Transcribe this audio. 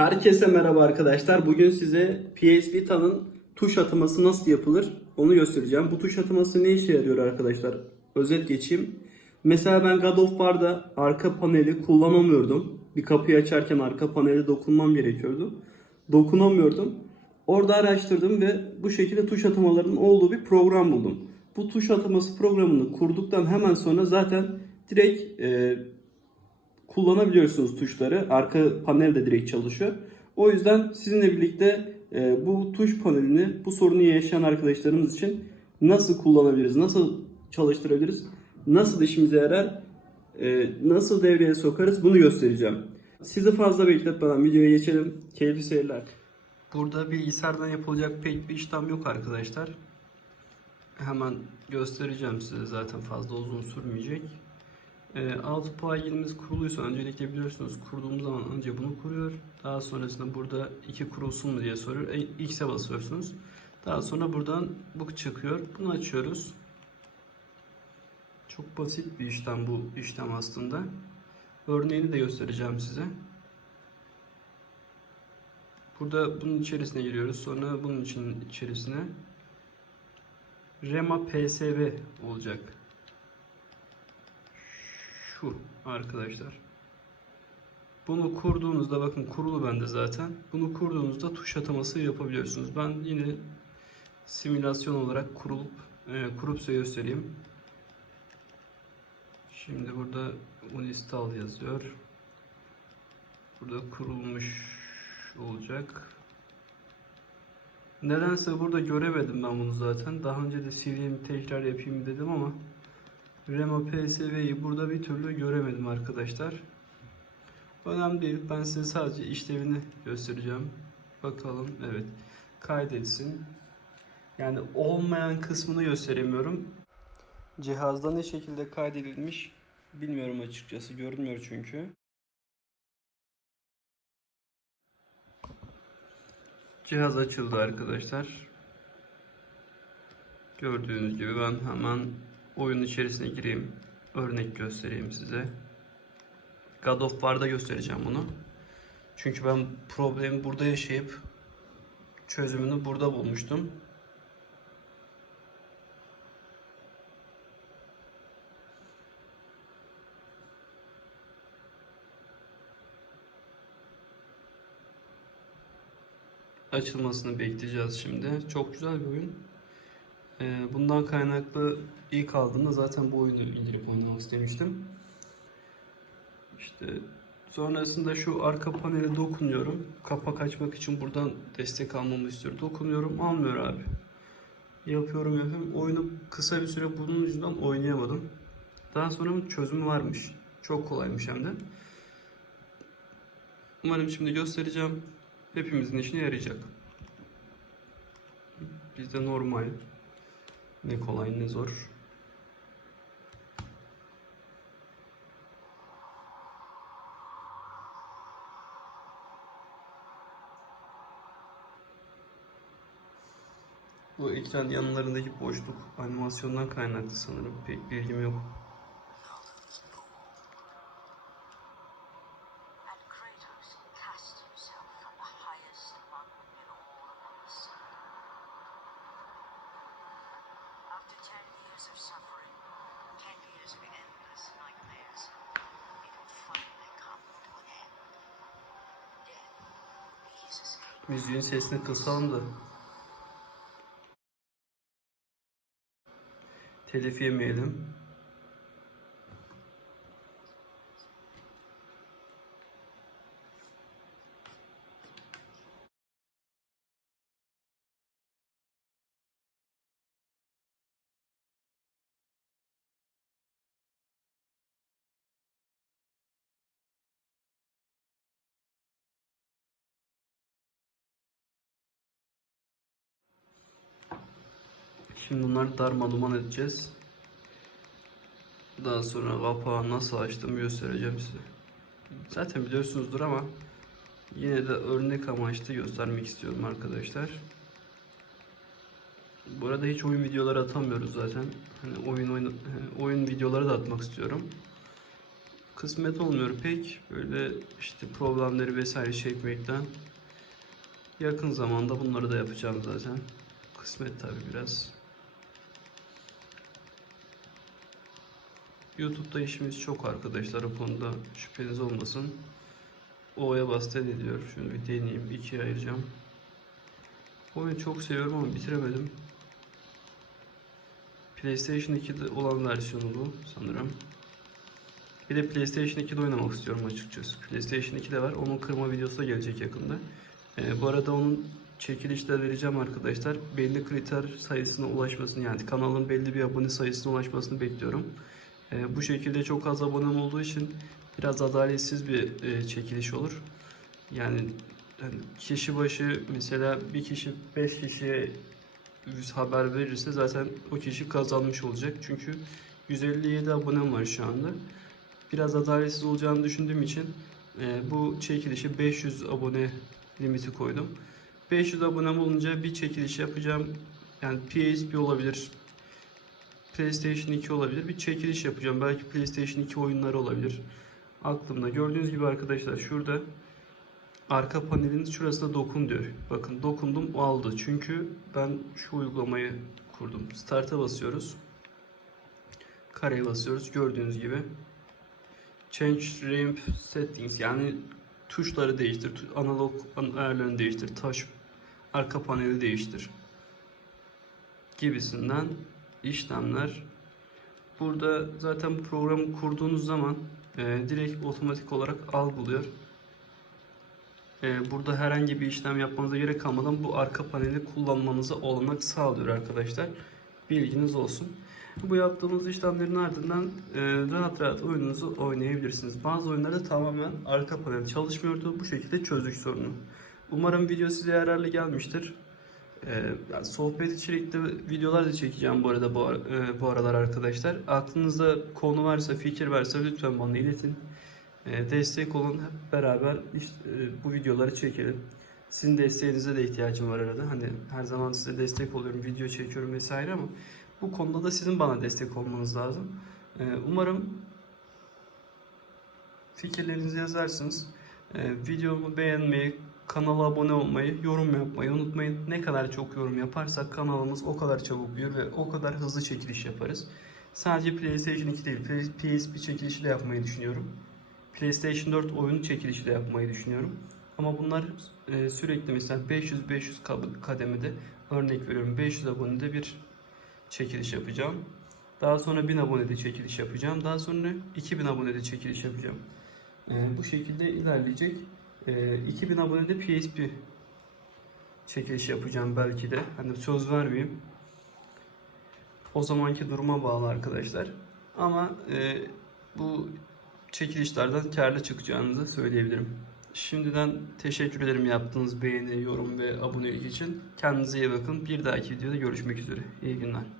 Herkese merhaba arkadaşlar. Bugün size PS Vita'nın tuş ataması nasıl yapılır onu göstereceğim. Bu tuş ataması ne işe yarıyor arkadaşlar? Özet geçeyim. Mesela ben God of War'da arka paneli kullanamıyordum. Bir kapıyı açarken arka paneli dokunmam gerekiyordu. Dokunamıyordum. Orada araştırdım ve bu şekilde tuş atamalarının olduğu bir program buldum. Bu tuş ataması programını kurduktan hemen sonra zaten direkt e, kullanabiliyorsunuz tuşları. Arka panel de direkt çalışıyor. O yüzden sizinle birlikte e, bu tuş panelini bu sorunu yaşayan arkadaşlarımız için nasıl kullanabiliriz, nasıl çalıştırabiliriz, nasıl işimize yarar, e, nasıl devreye sokarız bunu göstereceğim. Sizi fazla bekletmeden videoya geçelim. Keyifli seyirler. Burada bilgisayardan yapılacak pek bir işlem yok arkadaşlar. Hemen göstereceğim size zaten fazla uzun sürmeyecek. E, alt pluginimiz kuruluysa öncelikle biliyorsunuz kurduğumuz zaman önce bunu kuruyor. Daha sonrasında burada iki kurulsun mu diye soruyor. E, X'e basıyorsunuz. Daha sonra buradan bu çıkıyor. Bunu açıyoruz. Çok basit bir işlem bu işlem aslında. Örneğini de göstereceğim size. Burada bunun içerisine giriyoruz. Sonra bunun için içerisine Rema PSB olacak şu arkadaşlar. Bunu kurduğunuzda bakın kurulu bende zaten. Bunu kurduğunuzda tuş ataması yapabiliyorsunuz. Ben yine simülasyon olarak kurulup e, kurup size göstereyim. Şimdi burada uninstall yazıyor. Burada kurulmuş olacak. Nedense burada göremedim ben bunu zaten. Daha önce de sileyim tekrar yapayım dedim ama Remo PSV'yi burada bir türlü göremedim arkadaşlar. Önemli değil. Ben size sadece işlevini göstereceğim. Bakalım. Evet. Kaydetsin. Yani olmayan kısmını gösteremiyorum. Cihazda ne şekilde kaydedilmiş bilmiyorum açıkçası. Görünmüyor çünkü. Cihaz açıldı arkadaşlar. Gördüğünüz gibi ben hemen oyun içerisine gireyim. Örnek göstereyim size. God of War'da göstereceğim bunu. Çünkü ben problemi burada yaşayıp çözümünü burada bulmuştum. Açılmasını bekleyeceğiz şimdi. Çok güzel bir oyun. Ee, Bundan kaynaklı ilk aldığımda zaten bu oyunu indirip oynamak istemiştim. İşte sonrasında şu arka panele dokunuyorum. Kapak açmak için buradan destek almamı istiyor. Dokunuyorum almıyor abi. Yapıyorum yapıyorum. Oyunu kısa bir süre bunun yüzünden oynayamadım. Daha sonra çözümü varmış. Çok kolaymış hem de. Umarım şimdi göstereceğim. Hepimizin işine yarayacak. Bizde normal. Ne kolay ne zor. Bu ekran yanlarındaki boşluk animasyondan kaynaklı sanırım. Pek bilgim yok. Müziğin sesini kısalım da. Telif yemeyelim. Şimdi bunları darma duman edeceğiz. Daha sonra kapağı nasıl açtığımı göstereceğim size. Zaten biliyorsunuzdur ama yine de örnek amaçlı göstermek istiyorum arkadaşlar. Bu arada hiç oyun videoları atamıyoruz zaten. Hani oyun oyun, oyun videoları da atmak istiyorum. kısmet olmuyor pek. Böyle işte problemleri vesaire çekmekten. Yakın zamanda bunları da yapacağım zaten. Kısmet tabi biraz. YouTube'da işimiz çok arkadaşlar o konuda şüpheniz olmasın. O'ya bastı ne diyor? Şunu bir deneyeyim. ikiye ayıracağım. Oyunu çok seviyorum ama bitiremedim. PlayStation 2'de olan versiyonu bu sanırım. Bir de PlayStation 2'de oynamak istiyorum açıkçası. PlayStation 2'de var. Onun kırma videosu da gelecek yakında. Ee, bu arada onun çekilişler vereceğim arkadaşlar. Belli kriter sayısına ulaşmasını yani kanalın belli bir abone sayısına ulaşmasını bekliyorum. Ee, bu şekilde çok az abonem olduğu için biraz adaletsiz bir e, çekiliş olur. Yani, kişi başı mesela bir kişi 5 kişiye haber verirse zaten o kişi kazanmış olacak. Çünkü 157 abonem var şu anda. Biraz adaletsiz olacağını düşündüğüm için e, bu çekilişi 500 abone limiti koydum. 500 abonem olunca bir çekiliş yapacağım. Yani PSP olabilir, PlayStation 2 olabilir. Bir çekiliş yapacağım. Belki PlayStation 2 oyunları olabilir. Aklımda. Gördüğünüz gibi arkadaşlar şurada arka panelin şurasına dokun diyor. Bakın dokundum aldı. Çünkü ben şu uygulamayı kurdum. Start'a basıyoruz. Kareye basıyoruz. Gördüğünüz gibi. Change ramp settings yani tuşları değiştir. Analog an- ayarlarını değiştir. Taş arka paneli değiştir. Gibisinden işlemler. Burada zaten programı kurduğunuz zaman e, direkt otomatik olarak algılıyor. E, burada herhangi bir işlem yapmanıza gerek kalmadan bu arka paneli kullanmanıza olanak sağlıyor arkadaşlar. Bilginiz olsun. Bu yaptığımız işlemlerin ardından e, rahat rahat oyununuzu oynayabilirsiniz. Bazı oyunlarda tamamen arka panel çalışmıyordu. Bu şekilde çözdük sorunu. Umarım video size yararlı gelmiştir. Ee, sohbet içerikli videolar da çekeceğim bu arada bu, e, bu aralar arkadaşlar. Aklınızda konu varsa, fikir varsa lütfen bana iletin. Ee, destek olun hep beraber işte, e, bu videoları çekelim. Sizin desteğinize de ihtiyacım var arada. Hani her zaman size destek oluyorum, video çekiyorum vesaire ama bu konuda da sizin bana destek olmanız lazım. Ee, umarım fikirlerinizi yazarsınız. Ee, videomu beğenmeyi, kanala abone olmayı, yorum yapmayı unutmayın. Ne kadar çok yorum yaparsak kanalımız o kadar çabuk büyür ve o kadar hızlı çekiliş yaparız. Sadece PlayStation 2 değil, PSP çekilişi de yapmayı düşünüyorum. PlayStation 4 oyunu çekilişi de yapmayı düşünüyorum. Ama bunlar e, sürekli mesela 500-500 kab- kademede örnek veriyorum 500 abonede bir çekiliş yapacağım. Daha sonra 1000 abonede çekiliş yapacağım. Daha sonra 2000 abonede çekiliş yapacağım. E, bu şekilde ilerleyecek. E, 2000 abonede PSP çekiliş yapacağım belki de. Hani söz vermeyeyim. O zamanki duruma bağlı arkadaşlar. Ama e, bu çekilişlerden karlı çıkacağınızı söyleyebilirim. Şimdiden teşekkür ederim yaptığınız beğeni, yorum ve abonelik için. Kendinize iyi bakın. Bir dahaki videoda görüşmek üzere. İyi günler.